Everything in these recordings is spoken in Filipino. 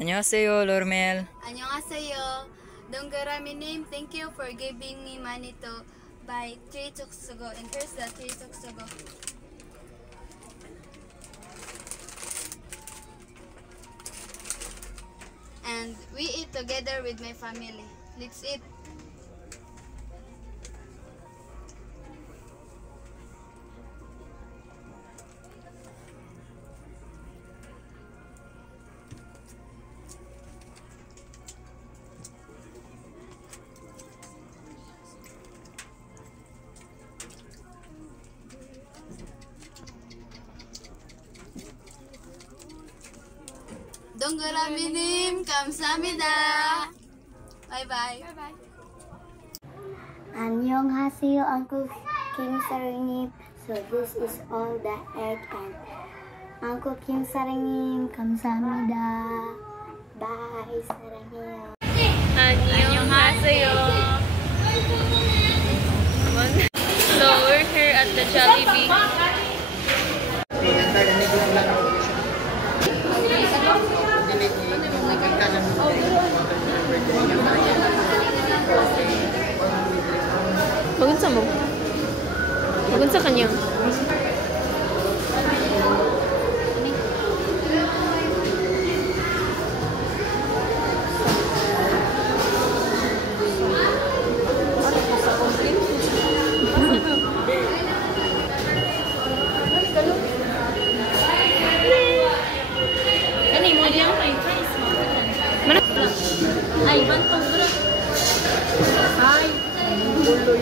안녕하세요, Lormel. 안녕하세요. Donggaramin, thank you for giving me money to buy 3 tuksugo. And here's the 3 tuksugo. And we eat together with my family. Let's eat. 동그라미님 감사합니다. Bye-bye. Bye-bye. 안녕하세요, Uncle Kim Saringim. So this is all the egg and Uncle Kim Saringim 감사합니다. Bye, 사랑해요. 안녕하세요. So we're here at the Jollibee. Magunsa mo? Magunsa kanya? Kani mo diyan kay Trace. Mana? Ay, bantong bro. Ay, buloy.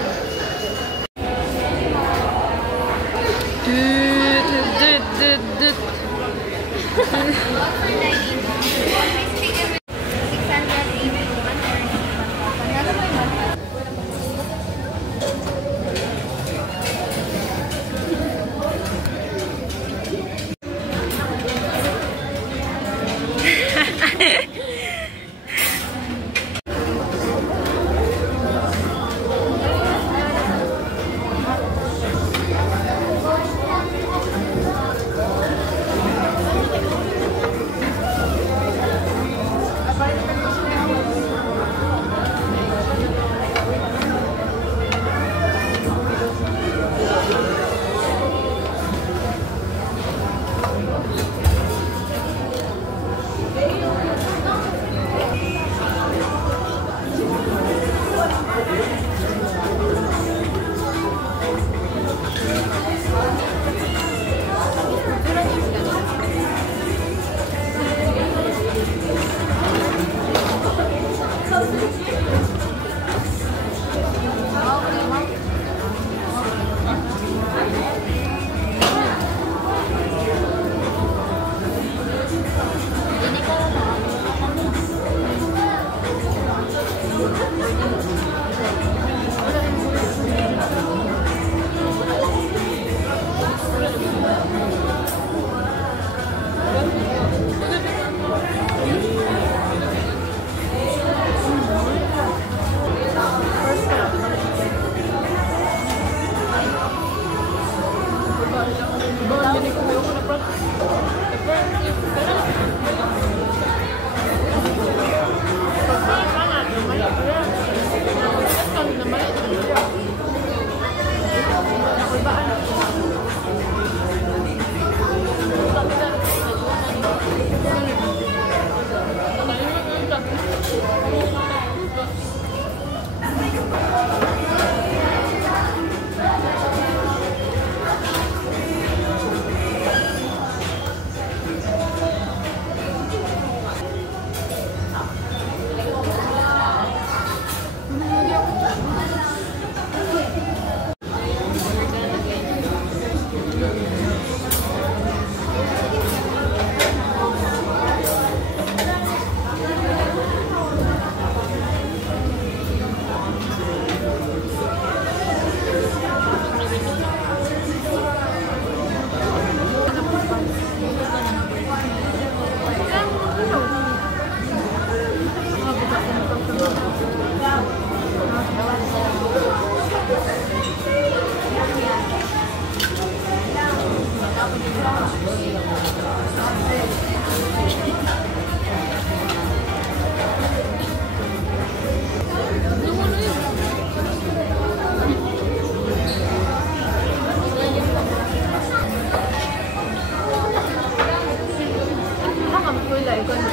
kulay ko na.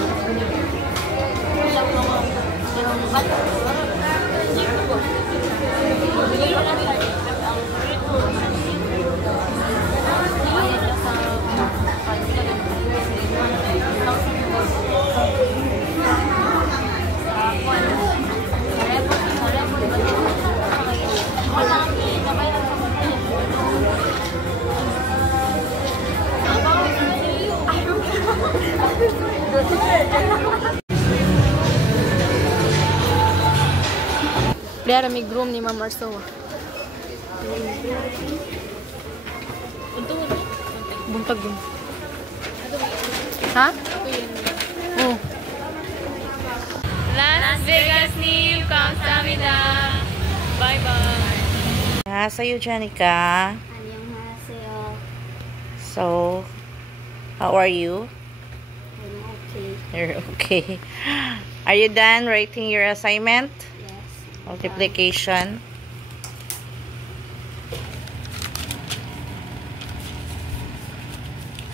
Kulay ko na. Yung bato. Jeep ko. Bili ko na sa ang rito. Ayun na sa Liara may groom ni Ma'am Marceau. Buntag yun. Ha? Oh. Las Vegas ni kamsahamnida. Bye-bye. Sa'yo, Janica. 안녕하세요. So, how are you? I'm okay. You're okay. Are you done writing your assignment? Yes. Multiplication.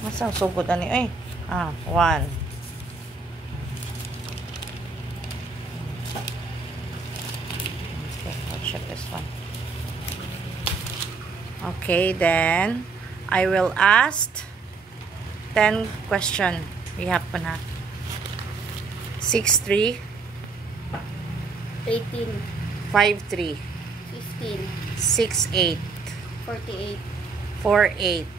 Masang sugod ani ay. 1. Okay, I'll check this one. Okay, then I will ask 10 question. We have na 6-3 18, 5-3 15, 6-8 48, 4-8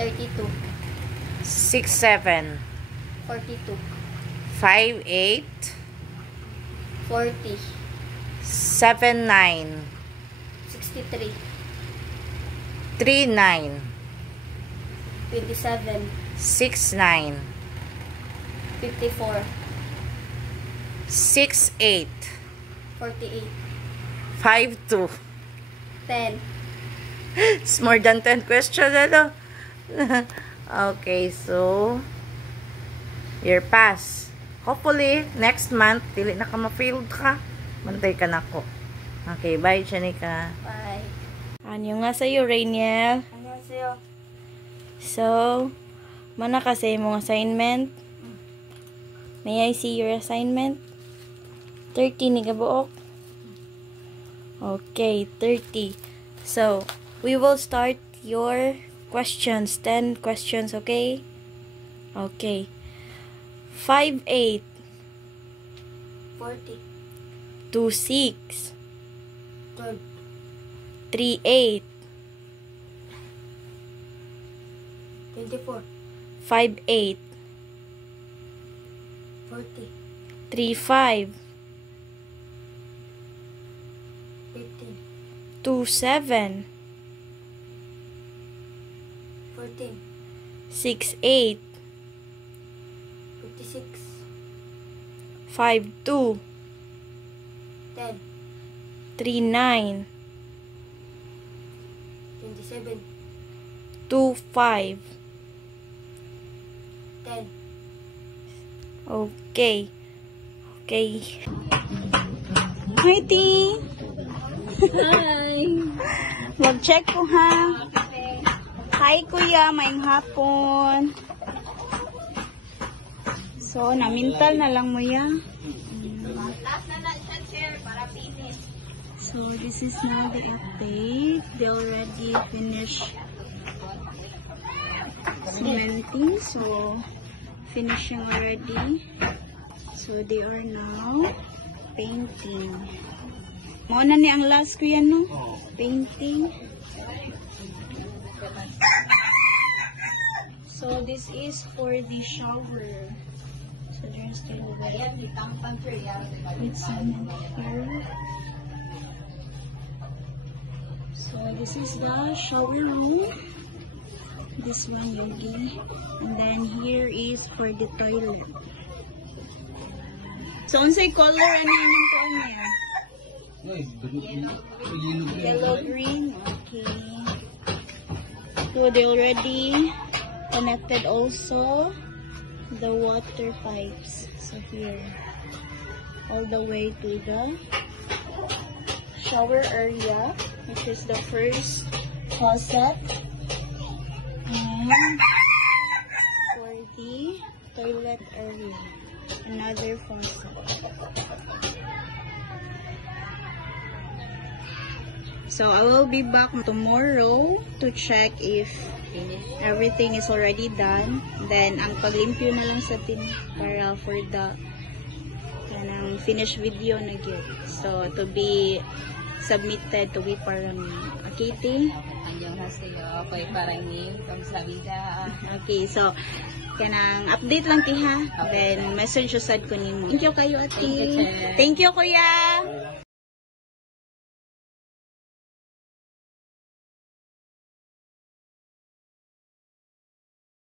32, 6-7 42, 5-8 40, 7-9 63, 3-9 27, 6-9 54, 6-8 48, 5-2. 10. It's more than 10 questions, ano? Okay, so you're pass. Hopefully, next month, dili na ka ma-failed ka. Bantay ka na ko. Okay, bye, Janica. Bye. Ano nga sa'yo, Rainiel? 안녕하세요. So, mana kasi mong assignment? May I see your assignment? 30 ni kabuok? Okay, 30. So, we will start your questions. 10 questions, okay? Okay. 5-8 40, 2-6 12, 3-8 24, 5-8 40, 3-5 15, 2-7 14, 6-8 56, 5-2 10, 3-9 27, 2-5 10. Okay. Okay. Hi, T. Hi. Mag-check ko, ha? Hi, Kuya. Maayong hapon. So, namintal na lang mo yan. So, this is now the update. They already finished cementing. So, finishing already. So, they are now painting. Mauna ni ang last ko yan, no? Painting. So, this is for the shower. So, there's the with cement here. So, this is the shower room. This one, Yogi. And then, here is for the toilet. So, unsay color ano yung kuan niya? Yellow, green. Okay. So, they already connected also the water pipes. So, here. All the way to the shower area, which is the first faucet. And get another phone set. So I will be back tomorrow to check if everything is already done. Then ang paglimpyo na lang sa tin para for the kanang finished video na gyud. So to be submitted to be parang Kitty. Annyeonghaseyo. Ako'y Parangin. Kamsahamnida. Okay, so kanang update lang ti ha. Then message usad ko nimo. Thank you kayo ati. Thank you, Che. Thank you kuya.